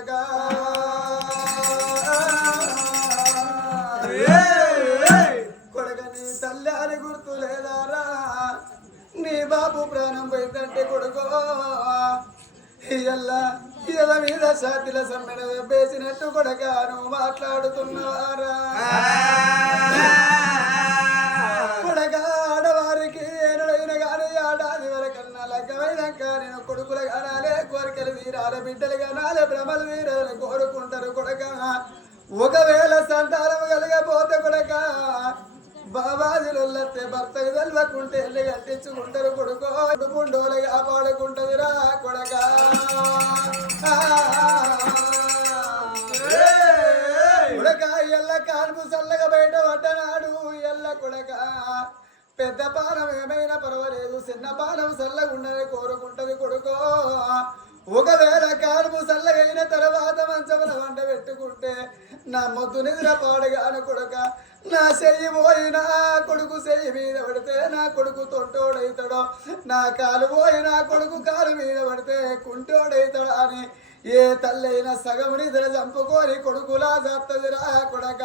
కొడకా కొడక నీ తల్లి అని గుర్తు లేదారా నీ బాబు ప్రాణం పోయిందంటే కొడుకో ఇళ్ళ మీద సాతిల సమ్మెడ వేసినట్టు కొడక నువ్వు మాట్లాడుతున్నవారా కొడక ఆడవారికి ఏనాడైనా కానీ ఆడాది వరకన్నా లగ్గమైనాక నేను కొడుకులు కానాలే కోరికలు తీరాలి బిడ్డలు కానాలే భ్రమలు తీరాలని కోరుకుంటారు కొడక ఒకవేళ సంతానం కలగపోతే కొడక బాబాజులొల్లతే భర్తకు తెలవకుంటే ఎల్లి కట్టించుకుంటారు కొడుకో పుండోలు కాపాడుకుంటదిరా కొడక కొడక ఎల్ల కాన్పు చల్లగా బయట పడ్డనాడు ఎల్ల కొడక పెద్ద పానం ఏమైనా పర్వాలేదు చిన్న పానం చల్లగుండని కోరుకుంటది కొడుకో ఒకవేళ కానుపు చల్లగైన తర్వాత మంచముల వంట పెట్టుకుంటే నా మొద్దు నిద్ర పాడుగాను కొడుక నా చెయ్యి పోయినా కొడుకు చెయ్యి మీద పడితే నా కొడుకు తొట్టోడైతాడో నా కాలు పోయినా కొడుకు కాలు మీద పడితే కుంటోడైతాడు అని ఏ తల్లైనా సగం నిద్ర చంపుకొని కొడుకులా చత్తదిరా కొడక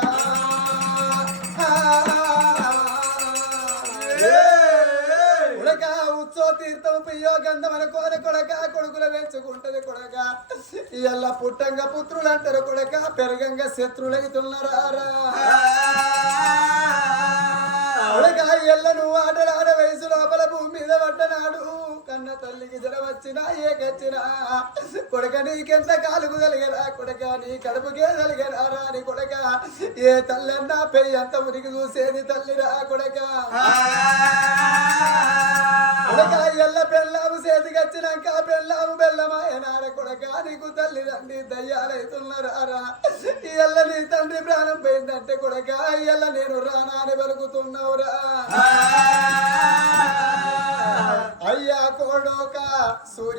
కొడక ఉత్సవ తీర్థం పియ్యో గంధం అనుకోని కొడక కొడుకులు పెంచుకుంటది కొడక ఇళ్ళ పుట్టంగా పుత్రులు అంటారు కొడక పెరగంగా శత్రులైతున్నారా కొడక ఎల్ల నువ్వు ఆటలాడ వయసు లోపల భూమి మీద పడ్డనాడు కన్న తల్లికి జ్వరం వచ్చినా ఏకొచ్చినా కొడక నీకెంత కాలుకు కలిగరా కొడక నీ కడుపుకే కలిగరా అని కొడక ఏ తల్లన్నా పెయ్యి అంత ఉనికి చూసేది తల్లిరా కొడక కొడక ఎల్ల పెళ్ళాము చేతికొచ్చినాక పెళ్ళాము బెల్లమాయనాడ కొడక నీకు తల్లిదండ్రి దయ్యాలైతున్నారా ఎల్ల నీ తండ్రి ప్రాణం పోయిందంటే కొడక ఎల్ల నేను రానా అని పలుకుతున్నావురా అయ్యా కొడక సూర్య